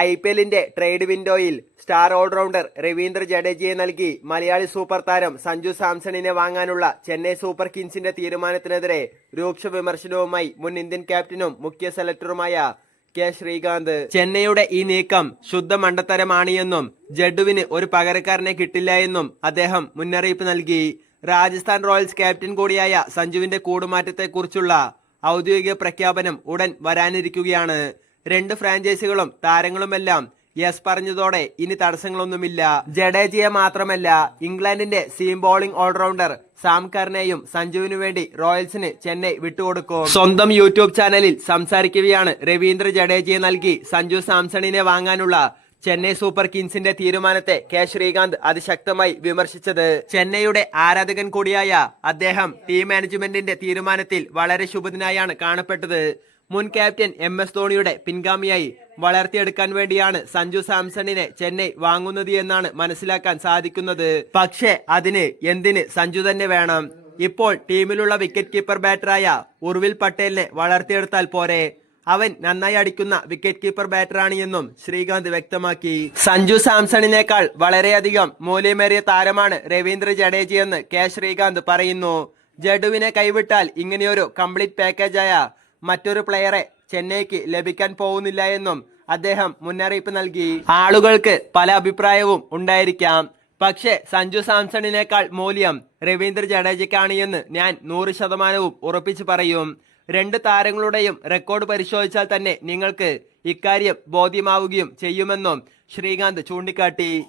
I P എല്ലിന്റെ trade വിൻഡോയിൽ star allrounder Ravindra ജഡേജയെ നൽകി മലയാളി സൂപ്പർ താരം സഞ്ജു സാംസണിനെ വാങ്ങാനുള്ള ചെന്നൈ സൂപ്പർ കിങ്സിന്റെ തീരുമാനത്തിനെതിരെ രൂക്ഷ വിമർശനവുമായി മുൻ ഇന്ത്യൻ ക്യാപ്റ്റനും മുഖ്യ സെലക്ടറുമായ കെ ശ്രീകാന്ത്. ചെന്നൈയുടെ ഈ നീക്കം ശുദ്ധ മണ്ടത്തരമാണ് എന്നും ജഡുവിന് ഒരു പകരക്കാരനെ കിട്ടില്ല എന്നും അദ്ദേഹം മുന്നറിയിപ്പ് നൽകി. രാജസ്ഥാൻ റോയൽസ് ക്യാപ്റ്റൻ കൂടിയായ സഞ്ജുവിന്റെ കൂടുമാറ്റത്തെക്കുറിച്ചുള്ള ഔദ്യോഗിക പ്രഖ്യാപനം ഉടൻ വരാനിരിക്കുകയാണ്. രണ്ട് ഫ്രാഞ്ചൈസികളും താരങ്ങളുമെല്ലാം യെസ് പറഞ്ഞതോടെ ഇനി തടസ്സങ്ങളൊന്നുമില്ല. ജഡേജയെ മാത്രമല്ല ഇംഗ്ലണ്ടിന്റെ സീം ബോളിംഗ് ഓൾറൗണ്ടർ സാം കർണയും സഞ്ജുവിനു വേണ്ടി റോയൽസിന് ചെന്നൈ വിട്ടുകൊടുക്കും. സ്വന്തം യൂട്യൂബ് ചാനലിൽ സംസാരിക്കുകയാണ് രവീന്ദ്ര ജഡേജയെ നൽകി സഞ്ജു സാംസണിനെ വാങ്ങാനുള്ള ചെന്നൈ സൂപ്പർ കിങ്സിന്റെ തീരുമാനത്തെ കെ ശ്രീകാന്ത് അതിശക്തമായി വിമർശിച്ചത്. ചെന്നൈയുടെ ആരാധകൻ കൂടിയായ അദ്ദേഹം ടീം മാനേജ്മെന്റിന്റെ തീരുമാനത്തിൽ വളരെ ശുഭദിനായാണ് കാണപ്പെട്ടത്. മുൻ ക്യാപ്റ്റൻ എം എസ് ധോണിയുടെ പിൻഗാമിയായി വളർത്തിയെടുക്കാൻ വേണ്ടിയാണ് സഞ്ജു സാംസണിനെ ചെന്നൈ വാങ്ങുന്നത് എന്നാണ് മനസ്സിലാക്കാൻ സാധിക്കുന്നത്. പക്ഷേ അതിന് എന്തിന് സഞ്ജു തന്നെ വേണം? ഇപ്പോൾ ടീമിലുള്ള വിക്കറ്റ് കീപ്പർ ബാറ്ററായ ഉർവിൽ പട്ടേലിനെ വളർത്തിയെടുത്താൽ പോരെ. അവൻ നന്നായി അടിക്കുന്ന വിക്കറ്റ് കീപ്പർ ബാറ്ററാണ് എന്നും ശ്രീകാന്ത് വ്യക്തമാക്കി. സഞ്ജു സാംസണിനേക്കാൾ വളരെയധികം മൂല്യമേറിയ താരമാണ് രവീന്ദ്ര ജഡേജയെന്ന് കെ ശ്രീകാന്ത് പറയുന്നു. ജഡുവിനെ കൈവിട്ടാൽ ഇങ്ങനെയൊരു കംപ്ലീറ്റ് പാക്കേജായ മറ്റൊരു പ്ലെയറെ ചെന്നൈക്ക് ലഭിക്കാൻ പോകുന്നില്ല എന്നും അദ്ദേഹം മുന്നറിയിപ്പ് നൽകി. ആളുകൾക്ക് പല അഭിപ്രായവും ഉണ്ടായിരിക്കാം. പക്ഷേ സഞ്ജു സാംസണിനേക്കാൾ മൂല്യം രവീന്ദ്ര ജഡേജയ്ക്കാണ് എന്ന് ഞാൻ നൂറ് ശതമാനവും ഉറപ്പിച്ചു പറയും. രണ്ട് താരങ്ങളുടെയും റെക്കോർഡ് പരിശോധിച്ചാൽ തന്നെ നിങ്ങൾക്ക് ഇക്കാര്യം ബോധ്യമാവുകയും ചെയ്യുമെന്നും ശ്രീകാന്ത് ചൂണ്ടിക്കാട്ടി.